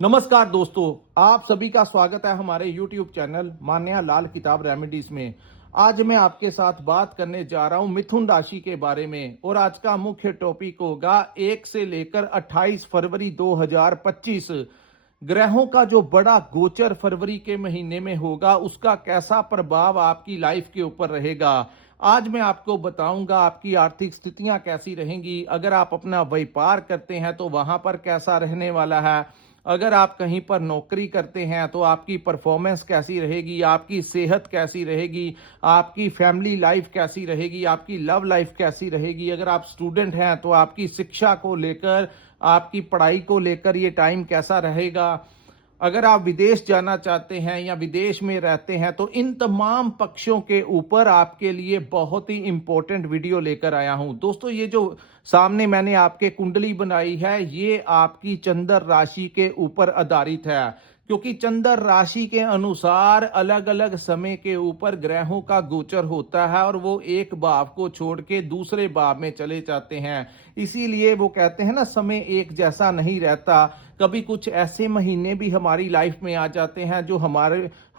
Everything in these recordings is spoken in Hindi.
नमस्कार दोस्तों, आप सभी का स्वागत है हमारे YouTube चैनल मान्या लाल किताब रेमेडीज में। आज मैं आपके साथ बात करने जा रहा हूं मिथुन राशि के बारे में और आज का मुख्य टॉपिक होगा 1 से लेकर 28 फरवरी 2025 ग्रहों का जो बड़ा गोचर फरवरी के महीने में होगा, उसका कैसा प्रभाव आपकी लाइफ के ऊपर रहेगा। आज मैं आपको बताऊंगा आपकी आर्थिक स्थितियां कैसी रहेंगी। अगर आप अपना व्यापार करते हैं तो वहां पर कैसा रहने वाला है। अगर आप कहीं पर नौकरी करते हैं तो आपकी परफॉर्मेंस कैसी रहेगी, आपकी सेहत कैसी रहेगी, आपकी फैमिली लाइफ कैसी रहेगी, आपकी लव लाइफ कैसी रहेगी। अगर आप स्टूडेंट हैं तो आपकी शिक्षा को लेकर, आपकी पढ़ाई को लेकर ये टाइम कैसा रहेगा। अगर आप विदेश जाना चाहते हैं या विदेश में रहते हैं तो इन तमाम पक्षों के ऊपर आपके लिए बहुत ही इंपॉर्टेंट वीडियो लेकर आया हूं। दोस्तों, ये जो सामने मैंने आपके कुंडली बनाई है, ये आपकी चंद्र राशि के ऊपर आधारित है, क्योंकि चंद्र राशि के अनुसार अलग अलग समय के ऊपर ग्रहों का गोचर होता है और वो एक भाव को छोड़ के दूसरे भाव में चले जाते हैं। इसीलिए वो कहते हैं ना, समय एक जैसा नहीं रहता। कभी कुछ ऐसे महीने भी हमारी लाइफ में आ जाते हैं जो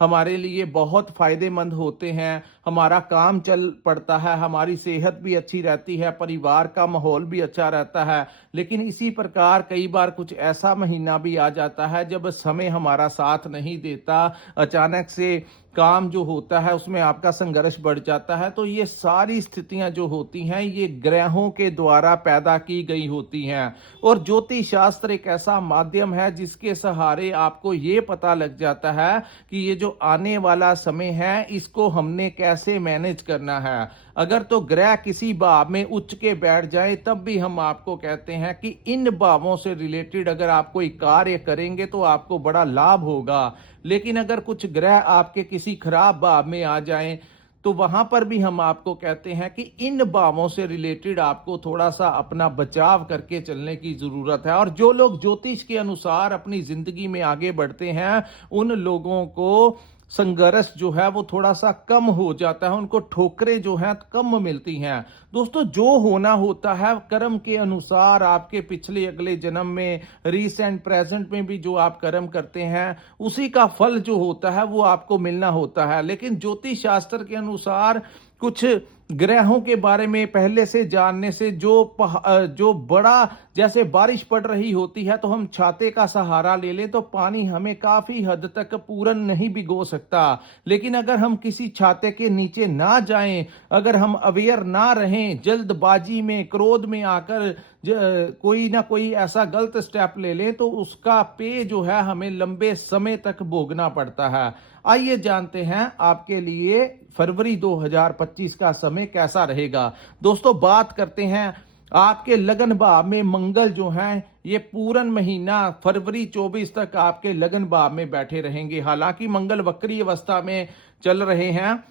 हमारे लिए बहुत फायदेमंद होते हैं। हमारा काम चल पड़ता है, हमारी सेहत भी अच्छी रहती है, परिवार का माहौल भी अच्छा रहता है। लेकिन इसी प्रकार कई बार कुछ ऐसा महीना भी आ जाता है जब समय हमारा साथ नहीं देता, अचानक से काम जो होता है उसमें आपका संघर्ष बढ़ जाता है। तो ये सारी स्थितियां जो होती हैं, ये ग्रहों के द्वारा पैदा की गई होती हैं। और ज्योतिष शास्त्र एक ऐसा माध्यम है जिसके सहारे आपको ये पता लग जाता है कि ये जो आने वाला समय है, इसको हमने कैसे मैनेज करना है। अगर तो ग्रह किसी भाव में उच्च के बैठ जाए तब भी हम आपको कहते हैं कि इन भावों से रिलेटेड अगर आप कोई कार्य करेंगे तो आपको बड़ा लाभ होगा। लेकिन अगर कुछ ग्रह आपके किसी खराब भाव में आ जाएं तो वहां पर भी हम आपको कहते हैं कि इन भावों से रिलेटेड आपको थोड़ा सा अपना बचाव करके चलने की जरूरत है। और जो लोग ज्योतिष के अनुसार अपनी जिंदगी में आगे बढ़ते हैं, उन लोगों को संघर्ष जो है वो थोड़ा सा कम हो जाता है, उनको ठोकरें जो हैं कम मिलती हैं। दोस्तों, जो होना होता है कर्म के अनुसार, आपके पिछले अगले जन्म में, रिसेंट प्रेजेंट में भी जो आप कर्म करते हैं उसी का फल जो होता है वो आपको मिलना होता है। लेकिन ज्योतिष शास्त्र के अनुसार कुछ ग्रहों के बारे में पहले से जानने से जो बड़ा, जैसे बारिश पड़ रही होती है तो हम छाते का सहारा ले लें तो पानी हमें काफी हद तक पूर्ण नहीं भिगो सकता। लेकिन अगर हम किसी छाते के नीचे ना जाएं, अगर हम अवेयर ना रहें, जल्दबाजी में, क्रोध में आकर कोई ना कोई ऐसा गलत स्टेप ले लें तो उसका पे जो है हमें लंबे समय तक भोगना पड़ता है। आइए जानते हैं आपके लिए फरवरी 2025 का समय कैसा रहेगा। दोस्तों, बात करते हैं आपके लगन भाव में मंगल जो हैं, ये पूर्ण महीना फरवरी 24 तक आपके लगन भाव में बैठे रहेंगे। हालांकि मंगल वक्री अवस्था में चल रहे हैं,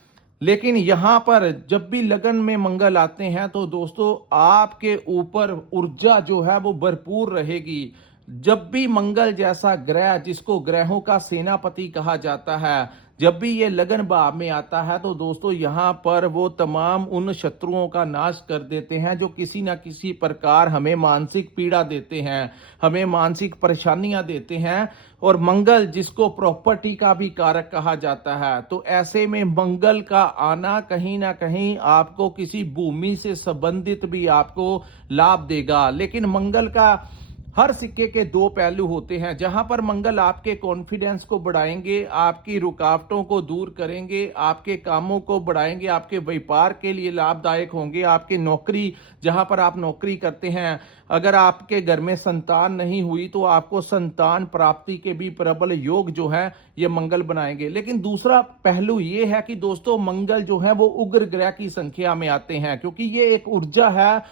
लेकिन यहां पर जब भी लगन में मंगल आते हैं तो दोस्तों आपके ऊपर ऊर्जा जो है वो भरपूर रहेगी। जब भी मंगल जैसा ग्रह, जिसको ग्रहों का सेनापति कहा जाता है, जब भी ये लगन भाव में आता है तो दोस्तों यहां पर वो तमाम उन शत्रुओं का नाश कर देते हैं जो किसी ना किसी प्रकार हमें मानसिक पीड़ा देते हैं, हमें मानसिक परेशानियां देते हैं। और मंगल, जिसको प्रॉपर्टी का भी कारक कहा जाता है, तो ऐसे में मंगल का आना कहीं ना कहीं आपको किसी भूमि से संबंधित भी आपको लाभ देगा। लेकिन मंगल का हर सिक्के के दो पहलू होते हैं। जहां पर मंगल आपके कॉन्फिडेंस को बढ़ाएंगे, आपकी रुकावटों को दूर करेंगे, आपके कामों को बढ़ाएंगे, आपके व्यापार के लिए लाभदायक होंगे। आपके नौकरी, जहां पर आप नौकरी करते हैं, अगर आपके घर में संतान नहीं हुई तो आपको संतान प्राप्ति के भी प्रबल योग जो है ये मंगल बनाएंगे। लेकिन दूसरा पहलू ये है कि दोस्तों मंगल जो है वो उग्र ग्रह की संख्या में आते हैं, क्योंकि ये एक ऊर्जा है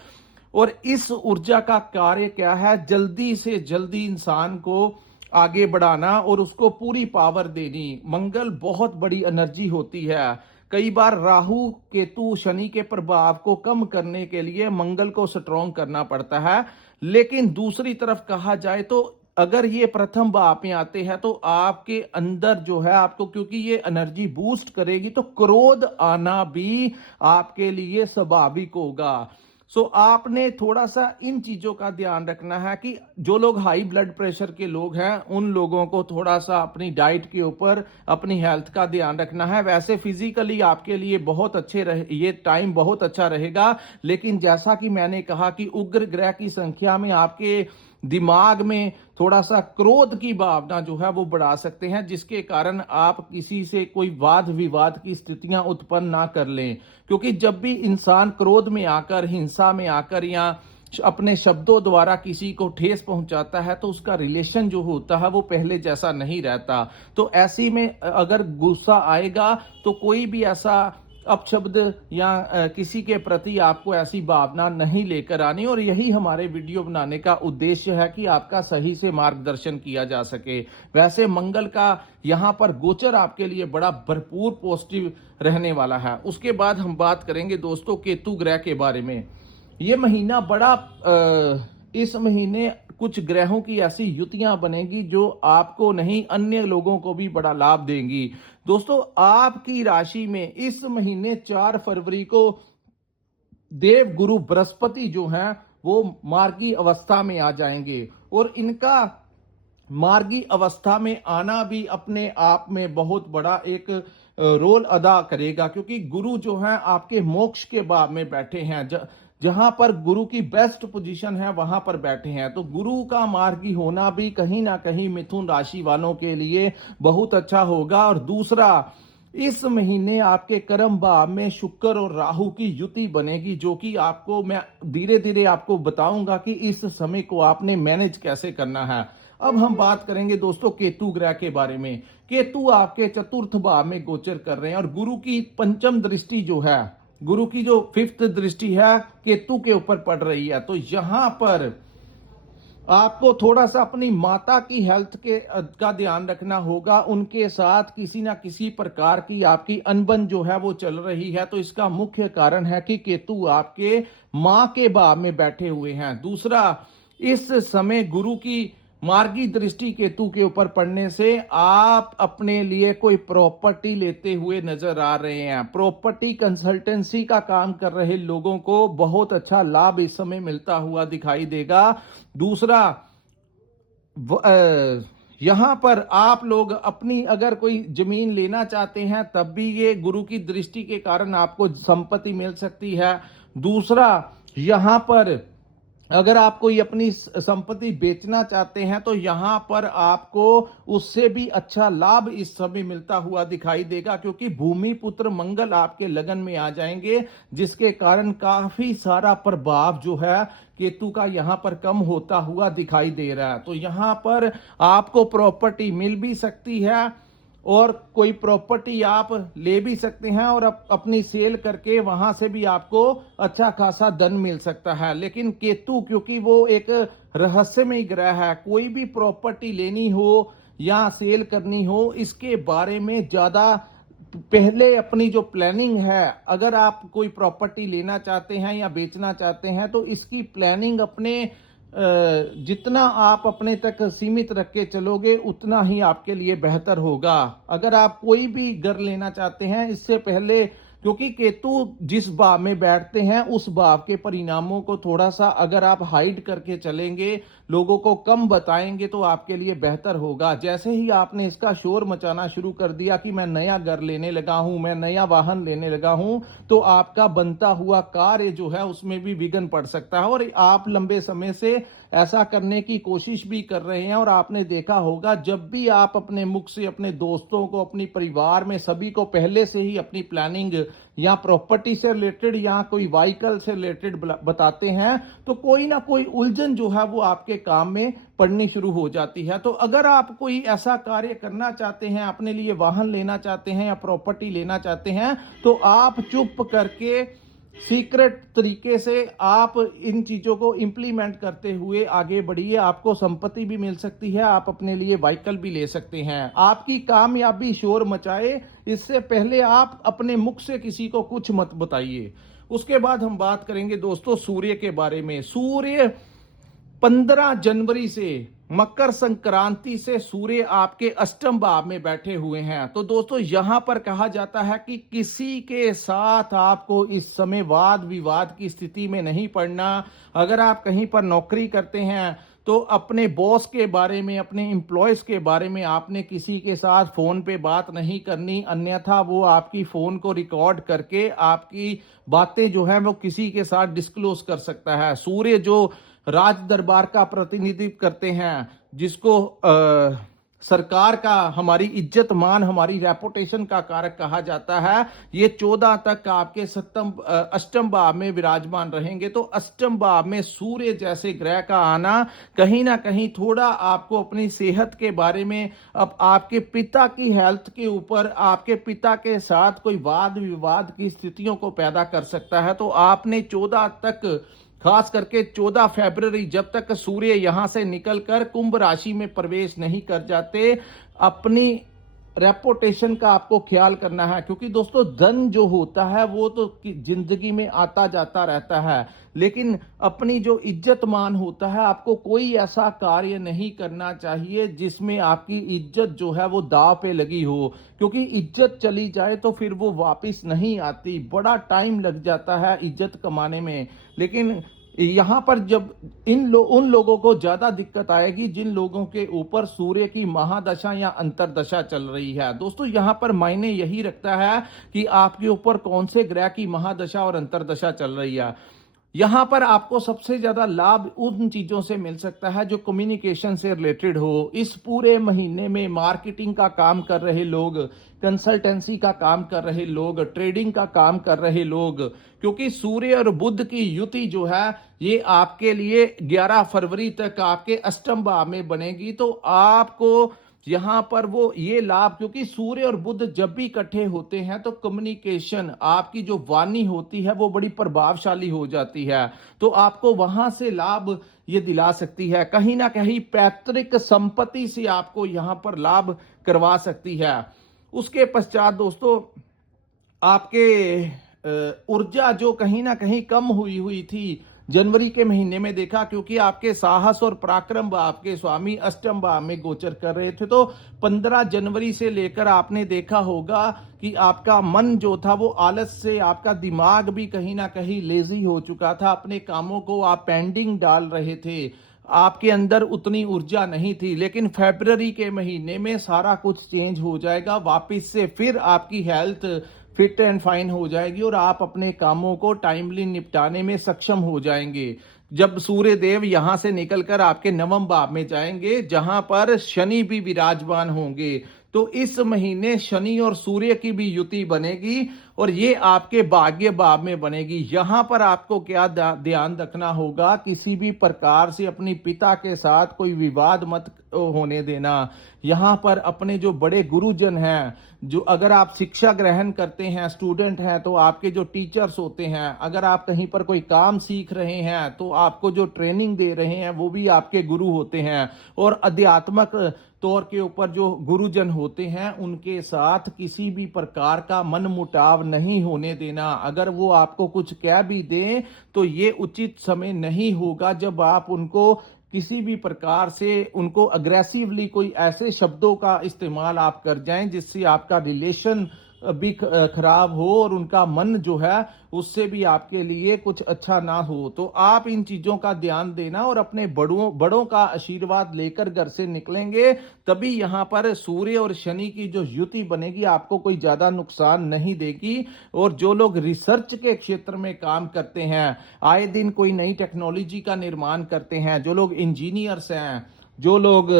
और इस ऊर्जा का कार्य क्या है, जल्दी से जल्दी इंसान को आगे बढ़ाना और उसको पूरी पावर देनी। मंगल बहुत बड़ी एनर्जी होती है। कई बार राहु केतु शनि के प्रभाव को कम करने के लिए मंगल को स्ट्रॉन्ग करना पड़ता है। लेकिन दूसरी तरफ कहा जाए तो अगर ये प्रथम भाव में आते हैं तो आपके अंदर जो है आपको, क्योंकि ये एनर्जी बूस्ट करेगी, तो क्रोध आना भी आपके लिए स्वाभाविक होगा। सो आपने थोड़ा सा इन चीजों का ध्यान रखना है कि जो लोग हाई ब्लड प्रेशर के लोग हैं उन लोगों को थोड़ा सा अपनी डाइट के ऊपर अपनी हेल्थ का ध्यान रखना है। वैसे फिजिकली आपके लिए बहुत अच्छे रहे, ये टाइम बहुत अच्छा रहेगा, लेकिन जैसा कि मैंने कहा कि उग्र ग्रह की संख्या में आपके दिमाग में थोड़ा सा क्रोध की भावना जो है वो बढ़ा सकते हैं, जिसके कारण आप किसी से कोई वाद विवाद की स्थितियां उत्पन्न ना कर लें। क्योंकि जब भी इंसान क्रोध में आकर, हिंसा में आकर या अपने शब्दों द्वारा किसी को ठेस पहुंचाता है तो उसका रिलेशन जो होता है वो पहले जैसा नहीं रहता। तो ऐसी में अगर गुस्सा आएगा तो कोई भी ऐसा अपशब्द या किसी के प्रति आपको ऐसी भावना नहीं लेकर आनी, और यही हमारे वीडियो बनाने का उद्देश्य है कि आपका सही से मार्गदर्शन किया जा सके। वैसे मंगल का यहाँ पर गोचर आपके लिए बड़ा भरपूर पॉजिटिव रहने वाला है। उसके बाद हम बात करेंगे दोस्तों केतु ग्रह के बारे में। ये महीना बड़ा इस महीने कुछ ग्रहों की ऐसी युतियां बनेगी जो आपको नहीं अन्य लोगों को भी बड़ा लाभ देंगी। दोस्तों आपकी राशि में इस महीने 4 फरवरी को देव गुरु बृहस्पति जो हैं वो मार्गी अवस्था में आ जाएंगे, और इनका मार्गी अवस्था में आना भी अपने आप में बहुत बड़ा एक रोल अदा करेगा, क्योंकि गुरु जो है आपके मोक्ष के भाव में बैठे हैं। जहां पर गुरु की बेस्ट पोजीशन है वहां पर बैठे हैं, तो गुरु का मार्गी होना भी कहीं ना कहीं मिथुन राशि वालों के लिए बहुत अच्छा होगा। और दूसरा, इस महीने आपके कर्म भाव में शुक्र और राहु की युति बनेगी, जो कि आपको मैं धीरे धीरे आपको बताऊंगा कि इस समय को आपने मैनेज कैसे करना है। अब हम बात करेंगे दोस्तों केतु ग्रह के बारे में। केतु आपके चतुर्थ भाव में गोचर कर रहे हैं, और गुरु की पंचम दृष्टि जो है, गुरु की जो 5th दृष्टि है केतु के ऊपर पड़ रही है। तो यहां पर आपको थोड़ा सा अपनी माता की हेल्थ का ध्यान रखना होगा। उनके साथ किसी ना किसी प्रकार की आपकी अनबन जो है वो चल रही है, तो इसका मुख्य कारण है कि केतु आपके मां के भाव में बैठे हुए हैं। दूसरा, इस समय गुरु की मार्गी दृष्टि केतु के ऊपर पड़ने से आप अपने लिए कोई प्रॉपर्टी लेते हुए नजर आ रहे हैं। प्रॉपर्टी कंसल्टेंसी का काम कर रहे लोगों को बहुत अच्छा लाभ इस समय मिलता हुआ दिखाई देगा। दूसरा, यहां पर आप लोग अपनी अगर कोई जमीन लेना चाहते हैं तब भी ये गुरु की दृष्टि के कारण आपको संपत्ति मिल सकती है। दूसरा, यहां पर अगर आप कोई अपनी संपत्ति बेचना चाहते हैं तो यहां पर आपको उससे भी अच्छा लाभ इस समय मिलता हुआ दिखाई देगा, क्योंकि भूमि पुत्र मंगल आपके लगन में आ जाएंगे, जिसके कारण काफी सारा प्रभाव जो है केतु का यहां पर कम होता हुआ दिखाई दे रहा है। तो यहां पर आपको प्रॉपर्टी मिल भी सकती है और कोई प्रॉपर्टी आप ले भी सकते हैं, और अपनी सेल करके वहां से भी आपको अच्छा खासा धन मिल सकता है। लेकिन केतु क्योंकि वो एक रहस्यमय ग्रह है, कोई भी प्रॉपर्टी लेनी हो या सेल करनी हो, इसके बारे में ज्यादा पहले अपनी जो प्लानिंग है, अगर आप कोई प्रॉपर्टी लेना चाहते हैं या बेचना चाहते हैं तो इसकी प्लानिंग अपने जितना आप अपने तक सीमित रख के चलोगे उतना ही आपके लिए बेहतर होगा। अगर आप कोई भी घर लेना चाहते हैं इससे पहले, क्योंकि केतु जिस भाव में बैठते हैं उस भाव के परिणामों को थोड़ा सा अगर आप हाइड करके चलेंगे, लोगों को कम बताएंगे तो आपके लिए बेहतर होगा। जैसे ही आपने इसका शोर मचाना शुरू कर दिया कि मैं नया घर लेने लगा हूं, मैं नया वाहन लेने लगा हूं, तो आपका बनता हुआ कार्य जो है उसमें भी विघ्न पड़ सकता है, और आप लंबे समय से ऐसा करने की कोशिश भी कर रहे हैं। और आपने देखा होगा जब भी आप अपने मुख से अपने दोस्तों को, अपनी परिवार में सभी को पहले से ही अपनी प्लानिंग या प्रॉपर्टी से रिलेटेड या कोई व्हीकल से रिलेटेड बताते हैं तो कोई ना कोई उलझन जो है वो आपके काम में पड़नी शुरू हो जाती है। तो अगर आप कोई ऐसा कार्य करना चाहते हैं, अपने लिए वाहन लेना चाहते हैं या प्रॉपर्टी लेना चाहते हैं, तो आप चुप करके सीक्रेट तरीके से आप इन चीजों को इंप्लीमेंट करते हुए आगे बढ़िए। आपको संपत्ति भी मिल सकती है, आप अपने लिए व्हीकल भी ले सकते हैं। आपकी कामयाबी शोर मचाए इससे पहले आप अपने मुख से किसी को कुछ मत बताइए। उसके बाद हम बात करेंगे दोस्तों सूर्य के बारे में। सूर्य 15 जनवरी से मकर संक्रांति से सूर्य आपके अष्टम भाव में बैठे हुए हैं। तो दोस्तों यहां पर कहा जाता है कि किसी के साथ आपको इस समय वाद विवाद की स्थिति में नहीं पड़ना। अगर आप कहीं पर नौकरी करते हैं तो अपने बॉस के बारे में, अपने एम्प्लॉयज के बारे में आपने किसी के साथ फोन पे बात नहीं करनी, अन्यथा वो आपकी फोन को रिकॉर्ड करके आपकी बातें जो है वो किसी के साथ डिस्क्लोज कर सकता है। सूर्य जो राज दरबार का प्रतिनिधित्व करते हैं, जिसको सरकार का, हमारी इज्जत मान, हमारी रेपुटेशन का कारक कहा जाता है, ये 14 तक आपके अष्टम भाव में विराजमान रहेंगे। तो अष्टम भाव में सूर्य जैसे ग्रह का आना कहीं ना कहीं थोड़ा आपको अपनी सेहत के बारे में, अब आपके पिता की हेल्थ के ऊपर, आपके पिता के साथ कोई वाद विवाद की स्थितियों को पैदा कर सकता है। तो आपने 14 तक, खास करके 14 फरवरी, जब तक सूर्य यहां से निकलकर कुंभ राशि में प्रवेश नहीं कर जाते, अपनी रेपुटेशन का आपको ख्याल करना है। क्योंकि दोस्तों धन जो होता है वो तो जिंदगी में आता जाता रहता है, लेकिन अपनी जो इज्जत मान होता है, आपको कोई ऐसा कार्य नहीं करना चाहिए जिसमें आपकी इज्जत जो है वो दांव पे लगी हो। क्योंकि इज्जत चली जाए तो फिर वो वापस नहीं आती, बड़ा टाइम लग जाता है इज्जत कमाने में। लेकिन यहां पर जब उन लोगों को ज्यादा दिक्कत आएगी जिन लोगों के ऊपर सूर्य की महादशा या अंतरदशा चल रही है। दोस्तों यहां पर मायने यही रखता है कि आपके ऊपर कौन से ग्रह की महादशा और अंतरदशा चल रही है। यहां पर आपको सबसे ज्यादा लाभ उन चीजों से मिल सकता है जो कम्युनिकेशन से रिलेटेड हो। इस पूरे महीने में मार्केटिंग का काम कर रहे लोग, कंसल्टेंसी का काम कर रहे लोग, ट्रेडिंग का काम कर रहे लोग, क्योंकि सूर्य और बुध की युति जो है ये आपके लिए 11 फरवरी तक आपके अष्टम भाव में बनेगी। तो आपको यहां पर वो ये लाभ, क्योंकि सूर्य और बुध जब भी इकट्ठे होते हैं तो कम्युनिकेशन, आपकी जो वाणी होती है वो बड़ी प्रभावशाली हो जाती है। तो आपको वहां से लाभ ये दिला सकती है। कहीं ना कहीं पैतृक संपत्ति से आपको यहां पर लाभ करवा सकती है। उसके पश्चात दोस्तों आपके ऊर्जा जो कहीं ना कहीं कम हुई थी जनवरी के महीने में देखा, क्योंकि आपके साहस और पराक्रम भाव के स्वामी अष्टम भाव में गोचर कर रहे थे। तो 15 जनवरी से लेकर आपने देखा होगा कि आपका मन जो था वो आलस से, आपका दिमाग भी कहीं ना कहीं लेजी हो चुका था, अपने कामों को आप पेंडिंग डाल रहे थे, आपके अंदर उतनी ऊर्जा नहीं थी। लेकिन फरवरी के महीने में सारा कुछ चेंज हो जाएगा, वापस से फिर आपकी हेल्थ फिट एंड फाइन हो जाएगी और आप अपने कामों को टाइमली निपटाने में सक्षम हो जाएंगे। जब सूर्य देव यहां से निकलकर आपके नवम भाव में जाएंगे, जहां पर शनि भी विराजमान होंगे, तो इस महीने शनि और सूर्य की भी युति बनेगी और ये आपके भाग्य भाव में बनेगी। यहां पर आपको क्या ध्यान रखना होगा, किसी भी प्रकार से अपनी पिता के साथ कोई विवाद मत होने देना। यहां पर अपने जो बड़े गुरुजन हैं, जो अगर आप शिक्षा ग्रहण करते हैं, स्टूडेंट हैं, तो आपके जो टीचर्स होते हैं, अगर आप कहीं पर कोई काम सीख रहे हैं तो आपको जो ट्रेनिंग दे रहे हैं वो भी आपके गुरु होते हैं। और आध्यात्मिक तौर के ऊपर जो गुरुजन होते हैं उनके साथ किसी भी प्रकार का मनमुटाव नहीं होने देना। अगर वो आपको कुछ कह भी दें तो ये उचित समय नहीं होगा जब आप उनको किसी भी प्रकार से उनको अग्रेसिवली कोई ऐसे शब्दों का इस्तेमाल आप कर जाएं जिससे आपका रिलेशन भी खराब हो और उनका मन जो है उससे भी आपके लिए कुछ अच्छा ना हो। तो आप इन चीजों का ध्यान देना और अपने बड़ों का आशीर्वाद लेकर घर से निकलेंगे, तभी यहां पर सूर्य और शनि की जो युति बनेगी आपको कोई ज्यादा नुकसान नहीं देगी। और जो लोग रिसर्च के क्षेत्र में काम करते हैं, आए दिन कोई नई टेक्नोलॉजी का निर्माण करते हैं, जो लोग इंजीनियर्स हैं, जो लोग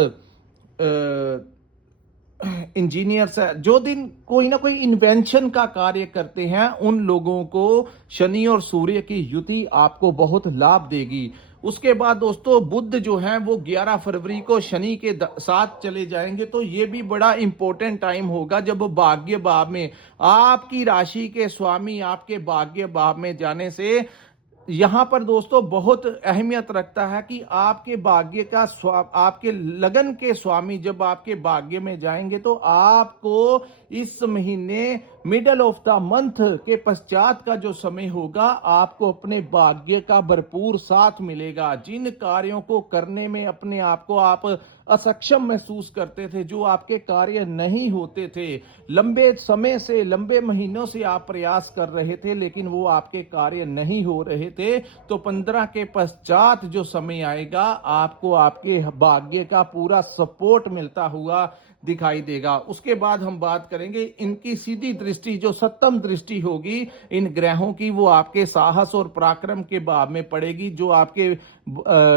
इंजीनियर्स है, जो दिन कोई ना कोई इन्वेंशन का कार्य करते हैं, उन लोगों को शनि और सूर्य की युति आपको बहुत लाभ देगी। उसके बाद दोस्तों बुध जो है वो 11 फरवरी को शनि के साथ चले जाएंगे। तो ये भी बड़ा इंपॉर्टेंट टाइम होगा जब भाग्य भाव में आपकी राशि के स्वामी आपके भाग्य भाव में जाने से यहाँ पर दोस्तों बहुत अहमियत रखता है कि आपके भाग्य का आपके लगन के स्वामी जब आपके भाग्य में जाएंगे तो आपको इस महीने मिडल ऑफ द मंथ के पश्चात का जो समय होगा आपको अपने भाग्य का भरपूर साथ मिलेगा। जिन कार्यों को करने में अपने आप को आप असक्षम महसूस करते थे, जो आपके कार्य नहीं होते थे, लंबे समय से लंबे महीनों से आप प्रयास कर रहे थे लेकिन वो आपके कार्य नहीं हो रहे थे, तो 15 के पश्चात जो समय आएगा आपको आपके भाग्य का पूरा सपोर्ट मिलता हुआ दिखाई देगा। उसके बाद हम बात करेंगे इनकी सीधी दृष्टि जो सप्तम दृष्टि होगी इन ग्रहों की, वो आपके साहस और पराक्रम के भाव में पड़ेगी, जो आपके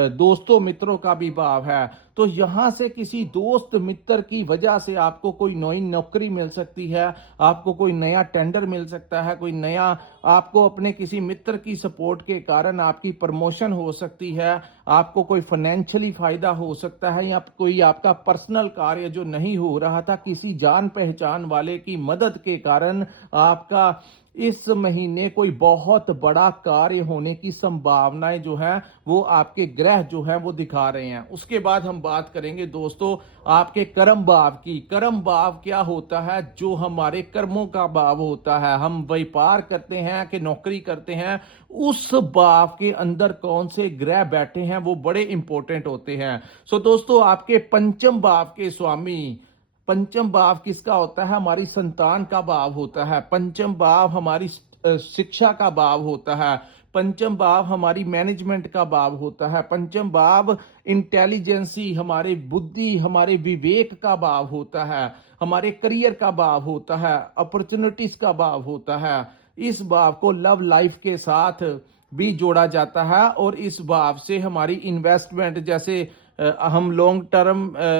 दोस्तों मित्रों का भी भाव है। तो यहां से किसी दोस्त मित्र की वजह से आपको कोई नई नौकरी मिल सकती है, आपको कोई नया टेंडर मिल सकता है, कोई नया आपको अपने किसी मित्र की सपोर्ट के कारण आपकी प्रमोशन हो सकती है, आपको कोई फाइनेंशियली फायदा हो सकता है, या कोई आपका पर्सनल कार्य जो नहीं हो रहा था किसी जान पहचान वाले की मदद के कारण आपका इस महीने कोई बहुत बड़ा कार्य होने की संभावनाएं जो है वो आपके ग्रह जो है वो दिखा रहे हैं। उसके बाद हम बात करेंगे दोस्तों आपके कर्म भाव की। कर्म भाव क्या होता है? जो हमारे कर्मों का भाव होता है। हम व्यापार करते हैं कि नौकरी करते हैं, उस भाव के अंदर कौन से ग्रह बैठे हैं वो बड़े इंपॉर्टेंट होते हैं। सो दोस्तों आपके पंचम भाव के स्वामी, पंचम भाव किसका होता है? हमारी संतान का भाव होता है। पंचम भाव हमारी शिक्षा का भाव होता है। पंचम भाव हमारी मैनेजमेंट का भाव होता है। पंचम भाव इंटेलिजेंसी, हमारे बुद्धि, हमारे विवेक का भाव होता है। हमारे करियर का भाव होता है। अपॉर्चुनिटीज का भाव होता है। इस भाव को लव लाइफ के साथ भी जोड़ा जाता है और इस भाव से हमारी इन्वेस्टमेंट, जैसे हम लॉन्ग टर्म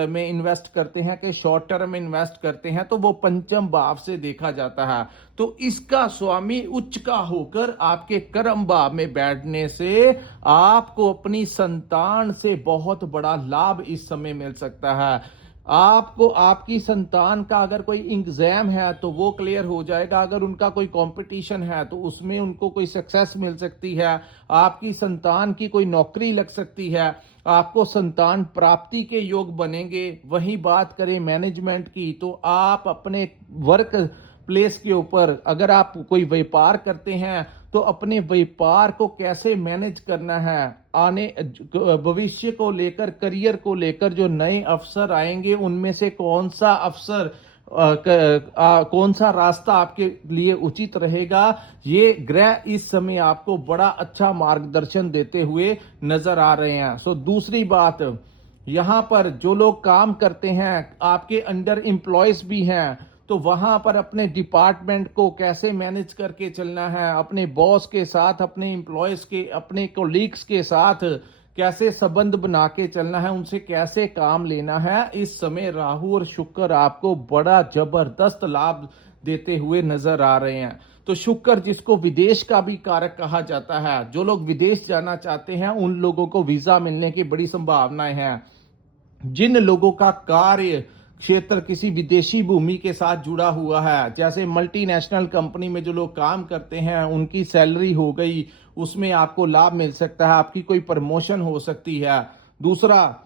में इन्वेस्ट करते हैं कि शॉर्ट टर्म में इन्वेस्ट करते हैं, तो वो पंचम भाव से देखा जाता है। तो इसका स्वामी उच्च का होकर आपके कर्म भाव में बैठने से आपको अपनी संतान से बहुत बड़ा लाभ इस समय मिल सकता है। आपको आपकी संतान का अगर कोई एग्जाम है तो वो क्लियर हो जाएगा, अगर उनका कोई कंपटीशन है तो उसमें उनको कोई सक्सेस मिल सकती है, आपकी संतान की कोई नौकरी लग सकती है, आपको संतान प्राप्ति के योग बनेंगे। वही बात करें मैनेजमेंट की, तो आप अपने वर्क प्लेस के ऊपर अगर आप कोई व्यापार करते हैं तो अपने व्यापार को कैसे मैनेज करना है, आने भविष्य को लेकर, करियर को लेकर जो नए अवसर आएंगे उनमें से कौन सा अवसर कौन सा रास्ता आपके लिए उचित रहेगा, ये ग्रह इस समय आपको बड़ा अच्छा मार्गदर्शन देते हुए नजर आ रहे हैं। सो दूसरी बात, यहां पर जो लोग काम करते हैं, आपके अंडर एम्प्लॉयज भी हैं, तो वहां पर अपने डिपार्टमेंट को कैसे मैनेज करके चलना है, अपने बॉस के साथ, अपने एम्प्लॉयज के, अपने कोलीग्स के साथ कैसे संबंध बना के चलना है, उनसे कैसे काम लेना है। इस समय राहु और शुक्र आपको बड़ा जबरदस्त लाभ देते हुए नजर आ रहे हैं। तो शुक्र जिसको विदेश का भी कारक कहा जाता है, जो लोग विदेश जाना चाहते हैं उन लोगों को वीजा मिलने की बड़ी संभावनाएं हैं। जिन लोगों का कार्य क्षेत्र किसी विदेशी भूमि के साथ जुड़ा हुआ है, जैसे मल्टीनेशनल कंपनी में जो लोग काम करते हैं उनकी सैलरी हो गई, उसमें आपको लाभ मिल सकता है, आपकी कोई प्रमोशन हो सकती है। दूसरा,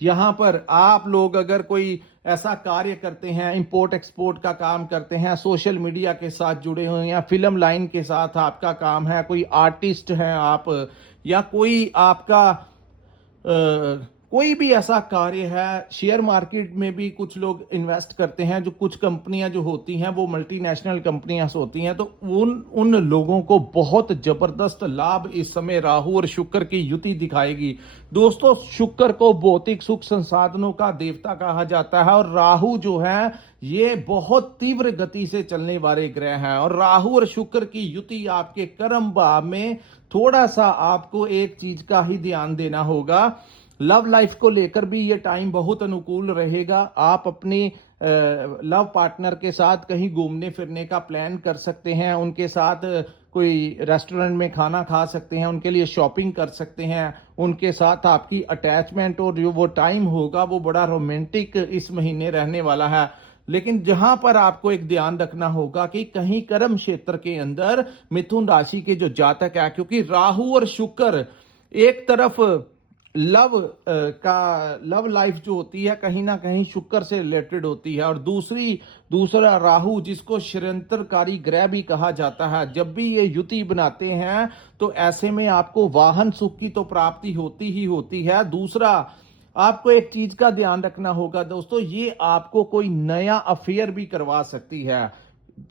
यहां पर आप लोग अगर कोई ऐसा कार्य करते हैं, इंपोर्ट एक्सपोर्ट का काम करते हैं, सोशल मीडिया के साथ जुड़े हुए या फिल्म लाइन के साथ आपका काम है, कोई आर्टिस्ट हैं आप, या कोई आपका कोई भी ऐसा कार्य है, शेयर मार्केट में भी कुछ लोग इन्वेस्ट करते हैं, जो कुछ कंपनियां जो होती हैं वो मल्टीनेशनल कंपनियां होती हैं, तो उन लोगों को बहुत जबरदस्त लाभ इस समय राहु और शुक्र की युति दिखाएगी। दोस्तों शुक्र को भौतिक सुख संसाधनों का देवता कहा जाता है और राहु जो है ये बहुत तीव्र गति से चलने वाले ग्रह हैं, और राहु और शुक्र की युति आपके कर्म भाव में थोड़ा सा आपको एक चीज का ही ध्यान देना होगा। लव लाइफ को लेकर भी ये टाइम बहुत अनुकूल रहेगा। आप अपनी लव पार्टनर के साथ कहीं घूमने फिरने का प्लान कर सकते हैं, उनके साथ कोई रेस्टोरेंट में खाना खा सकते हैं, उनके लिए शॉपिंग कर सकते हैं, उनके साथ आपकी अटैचमेंट और जो वो टाइम होगा वो बड़ा रोमांटिक इस महीने रहने वाला है। लेकिन जहां पर आपको एक ध्यान रखना होगा कि कहीं कर्म क्षेत्र के अंदर मिथुन राशि के जो जातक है, क्योंकि राहु और शुक्र एक तरफ लव लाइफ जो होती है कहीं ना कहीं शुक्र से रिलेटेड होती है, और दूसरा राहु जिसको षड्यंत्रकारी ग्रह भी कहा जाता है, जब भी ये युति बनाते हैं तो ऐसे में आपको वाहन सुख की तो प्राप्ति होती ही होती है। दूसरा, आपको एक चीज का ध्यान रखना होगा दोस्तों, ये आपको कोई नया अफेयर भी करवा सकती है।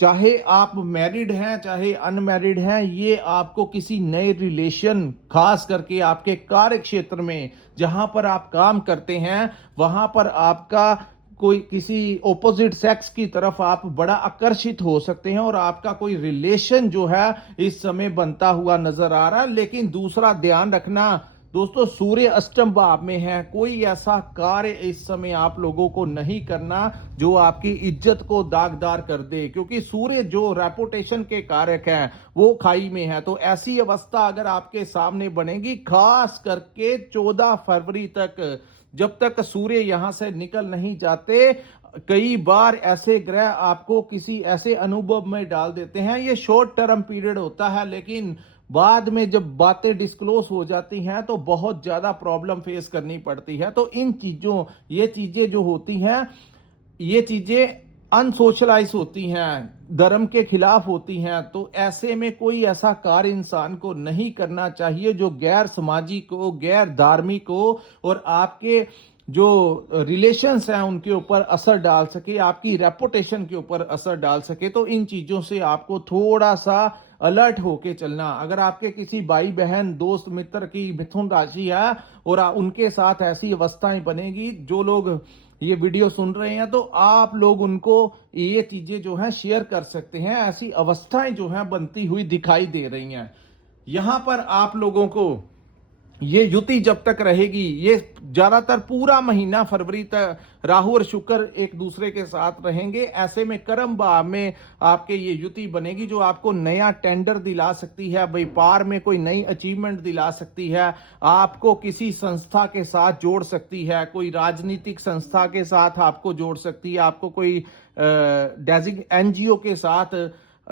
चाहे आप मैरिड हैं चाहे अनमैरिड हैं, ये आपको किसी नए रिलेशन, खास करके आपके कार्य क्षेत्र में जहां पर आप काम करते हैं वहां पर आपका कोई किसी ओपोजिट सेक्स की तरफ आप बड़ा आकर्षित हो सकते हैं और आपका कोई रिलेशन जो है इस समय बनता हुआ नजर आ रहा है। लेकिन दूसरा ध्यान रखना दोस्तों, सूर्य अष्टम भाव में है, कोई ऐसा कार्य इस समय आप लोगों को नहीं करना जो आपकी इज्जत को दागदार कर दे, क्योंकि सूर्य जो रेपुटेशन के कारक हैं वो खाई में है। तो ऐसी अवस्था अगर आपके सामने बनेगी, खास करके 14 फरवरी तक, जब तक सूर्य यहां से निकल नहीं जाते, कई बार ऐसे ग्रह आपको किसी ऐसे अनुभव में डाल देते हैं। ये शॉर्ट टर्म पीरियड होता है, लेकिन बाद में जब बातें डिस्क्लोज हो जाती हैं तो बहुत ज्यादा प्रॉब्लम फेस करनी पड़ती है। तो ये चीजें जो होती हैं, ये चीजें अनसोशलाइज होती हैं, धर्म के खिलाफ होती हैं। तो ऐसे में कोई ऐसा कार्य इंसान को नहीं करना चाहिए जो गैर सामाजिक हो, गैर धार्मिक हो और आपके जो रिलेशंस हैं उनके ऊपर असर डाल सके, आपकी रेपुटेशन के ऊपर असर डाल सके। तो इन चीजों से आपको थोड़ा सा अलर्ट होके चलना। अगर आपके किसी भाई बहन दोस्त मित्र की मिथुन राशि है और उनके साथ ऐसी अवस्थाएं बनेगी, जो लोग ये वीडियो सुन रहे हैं तो आप लोग उनको ये चीजें जो है शेयर कर सकते हैं। ऐसी अवस्थाएं जो है बनती हुई दिखाई दे रही हैं। यहां पर आप लोगों को ये युति जब तक रहेगी, ये ज्यादातर पूरा महीना फरवरी तक राहु और शुक्र एक दूसरे के साथ रहेंगे। ऐसे में कर्म भाव में आपके ये युति बनेगी जो आपको नया टेंडर दिला सकती है, व्यापार में कोई नई अचीवमेंट दिला सकती है, आपको किसी संस्था के साथ जोड़ सकती है, कोई राजनीतिक संस्था के साथ आपको जोड़ सकती है, आपको कोई एनजीओ के साथ।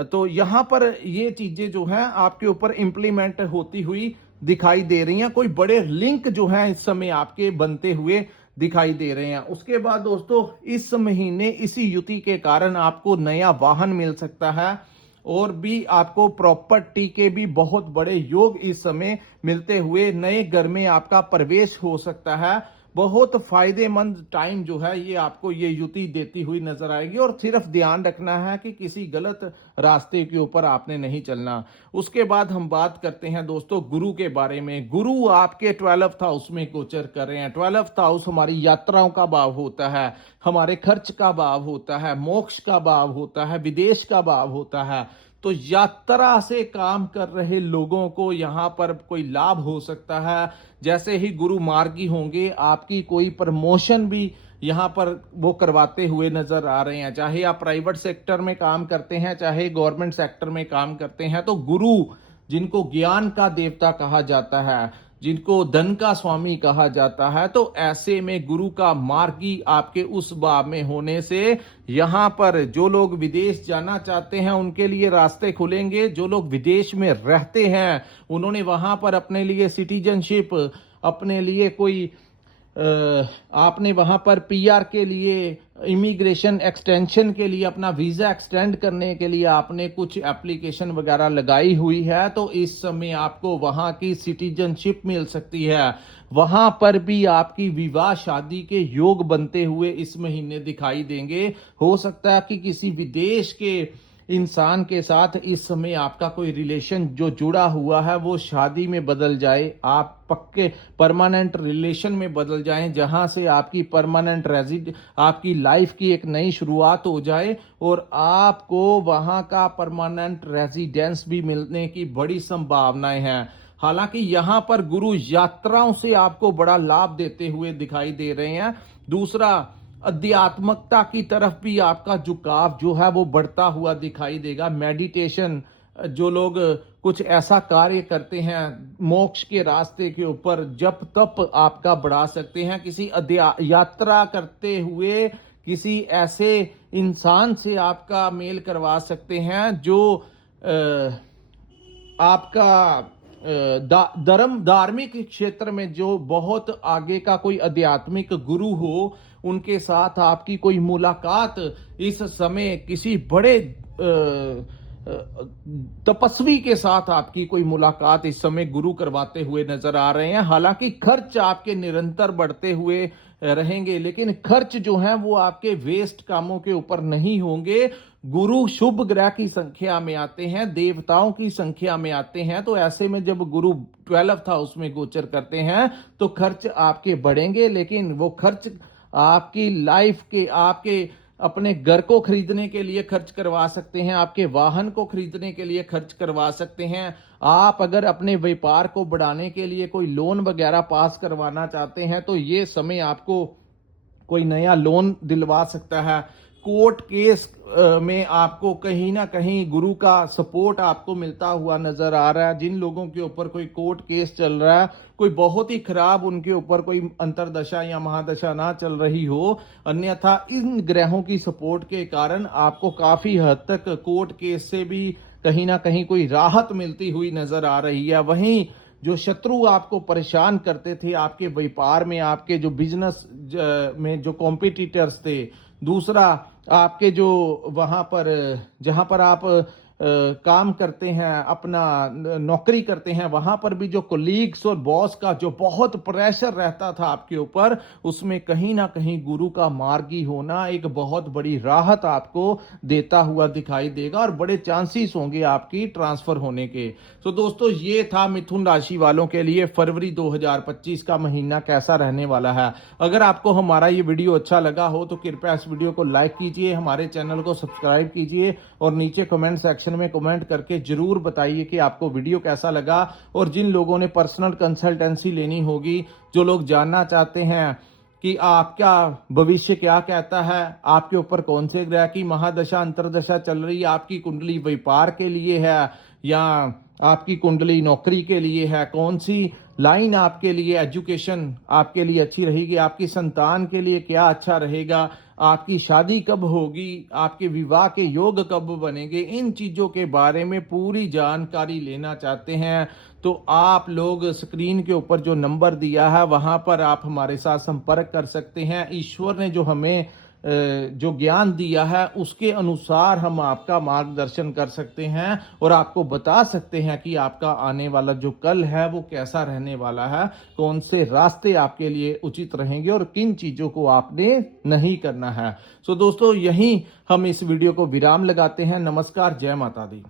तो यहां पर ये चीजें जो हैं आपके ऊपर इंप्लीमेंट होती हुई दिखाई दे रही हैं। कोई बड़े लिंक जो हैं इस समय आपके बनते हुए दिखाई दे रहे हैं। उसके बाद दोस्तों, इस महीने इसी युति के कारण आपको नया वाहन मिल सकता है और भी आपको प्रॉपर्टी के भी बहुत बड़े योग इस समय मिलते हुए नए घर में आपका प्रवेश हो सकता है। बहुत फायदेमंद टाइम जो है ये आपको ये युति देती हुई नजर आएगी। और सिर्फ ध्यान रखना है कि किसी गलत रास्ते के ऊपर आपने नहीं चलना। उसके बाद हम बात करते हैं दोस्तों गुरु के बारे में। गुरु आपके 12th हाउस में गोचर कर रहे हैं। 12th हाउस हमारी यात्राओं का भाव होता है, हमारे खर्च का भाव होता है, मोक्ष का भाव होता है, विदेश का भाव होता है। तो यात्रा से काम कर रहे लोगों को यहां पर कोई लाभ हो सकता है। जैसे ही गुरु मार्गी होंगे, आपकी कोई प्रमोशन भी यहां पर वो करवाते हुए नजर आ रहे हैं। चाहे आप प्राइवेट सेक्टर में काम करते हैं, चाहे गवर्नमेंट सेक्टर में काम करते हैं, तो गुरु जिनको ज्ञान का देवता कहा जाता है, जिनको धन का स्वामी कहा जाता है, तो ऐसे में गुरु का मार्गी आपके उस भाव में होने से यहां पर जो लोग विदेश जाना चाहते हैं उनके लिए रास्ते खुलेंगे। जो लोग विदेश में रहते हैं उन्होंने वहां पर अपने लिए सिटीजनशिप, अपने लिए कोई आपने वहां पर पीआर के लिए, इमिग्रेशन एक्सटेंशन के लिए, अपना वीजा एक्सटेंड करने के लिए आपने कुछ एप्लीकेशन वगैरह लगाई हुई है, तो इस समय आपको वहां की सिटीजनशिप मिल सकती है। वहां पर भी आपकी विवाह शादी के योग बनते हुए इस महीने दिखाई देंगे। हो सकता है कि किसी विदेश के इंसान के साथ इस समय आपका कोई रिलेशन जो जुड़ा हुआ है वो शादी में बदल जाए, आप पक्के परमानेंट रिलेशन में बदल जाएं, जहां से आपकी परमानेंट आपकी लाइफ की एक नई शुरुआत हो जाए और आपको वहां का परमानेंट रेजिडेंस भी मिलने की बड़ी संभावनाएं हैं। हालांकि यहां पर गुरु यात्राओं से आपको बड़ा लाभ देते हुए दिखाई दे रहे हैं। दूसरा, अध्यात्मकता की तरफ भी आपका झुकाव जो है वो बढ़ता हुआ दिखाई देगा। मेडिटेशन, जो लोग कुछ ऐसा कार्य करते हैं मोक्ष के रास्ते के ऊपर, जप तप आपका बढ़ा सकते हैं। किसी यात्रा करते हुए किसी ऐसे इंसान से आपका मेल करवा सकते हैं जो आपका धार्मिक क्षेत्र में जो बहुत आगे का कोई आध्यात्मिक गुरु हो, उनके साथ आपकी कोई मुलाकात इस समय किसी बड़े तपस्वी के साथ आपकी कोई मुलाकात इस समय गुरु करवाते हुए नजर आ रहे हैं। हालांकि खर्च आपके निरंतर बढ़ते हुए रहेंगे, लेकिन खर्च जो है वो आपके वेस्ट कामों के ऊपर नहीं होंगे। गुरु शुभ ग्रह की संख्या में आते हैं, देवताओं की संख्या में आते हैं, तो ऐसे में जब गुरु 12th हाउस में गोचर करते हैं तो खर्च आपके बढ़ेंगे, लेकिन वो खर्च आपकी लाइफ के, आपके अपने घर को खरीदने के लिए खर्च करवा सकते हैं, आपके वाहन को खरीदने के लिए खर्च करवा सकते हैं। आप अगर अपने व्यापार को बढ़ाने के लिए कोई लोन वगैरह पास करवाना चाहते हैं तो ये समय आपको कोई नया लोन दिलवा सकता है। कोर्ट केस में आपको कहीं ना कहीं गुरु का सपोर्ट आपको मिलता हुआ नजर आ रहा है। जिन लोगों के ऊपर कोई कोर्ट केस चल रहा है, कोई बहुत ही खराब उनके ऊपर कोई अंतरदशा या महादशा ना चल रही हो, अन्यथा इन ग्रहों की सपोर्ट के कारण आपको काफी हद तक कोर्ट केस से भी कहीं ना कहीं कोई राहत मिलती हुई नजर आ रही है। वहीं जो शत्रु आपको परेशान करते थे आपके व्यापार में, आपके जो बिजनेस में जो कॉम्पिटिटर्स थे, दूसरा आपके जो वहां पर जहां पर आप काम करते हैं, अपना नौकरी करते हैं, वहां पर भी जो कोलीग्स और बॉस का जो बहुत प्रेशर रहता था आपके ऊपर, उसमें कहीं ना कहीं गुरु का मार्गी होना एक बहुत बड़ी राहत आपको देता हुआ दिखाई देगा और बड़े चांसेस होंगे आपकी ट्रांसफर होने के। तो दोस्तों, ये था मिथुन राशि वालों के लिए फरवरी 2025 का महीना कैसा रहने वाला है। अगर आपको हमारा ये वीडियो अच्छा लगा हो तो कृपया इस वीडियो को लाइक कीजिए, हमारे चैनल को सब्सक्राइब कीजिए और नीचे कमेंट सेक्शन में कमेंट करके जरूर बताइए कि आपको वीडियो कैसा लगा। और जिन लोगों ने पर्सनल कंसल्टेंसी लेनी होगी, जो लोग जानना चाहते हैं कि आपका भविष्य क्या कहता है, आपके ऊपर कौन से ग्रह की महादशा अंतरदशा चल रही है, आपकी कुंडली व्यापार के लिए है या आपकी कुंडली नौकरी के लिए है, कौन सी लाइन आपके लिए, एजुकेशन आपके लिए अच्छी रहेगी, आपकी संतान के लिए क्या अच्छा रहेगा, आपकी शादी कब होगी, आपके विवाह के योग कब बनेंगे, इन चीजों के बारे में पूरी जानकारी लेना चाहते हैं तो आप लोग स्क्रीन के ऊपर जो नंबर दिया है वहां पर आप हमारे साथ संपर्क कर सकते हैं। ईश्वर ने जो हमें जो ज्ञान दिया है उसके अनुसार हम आपका मार्गदर्शन कर सकते हैं और आपको बता सकते हैं कि आपका आने वाला जो कल है वो कैसा रहने वाला है, कौन से रास्ते आपके लिए उचित रहेंगे और किन चीजों को आपने नहीं करना है। सो दोस्तों, यहीं हम इस वीडियो को विराम लगाते हैं। नमस्कार, जय माता दी।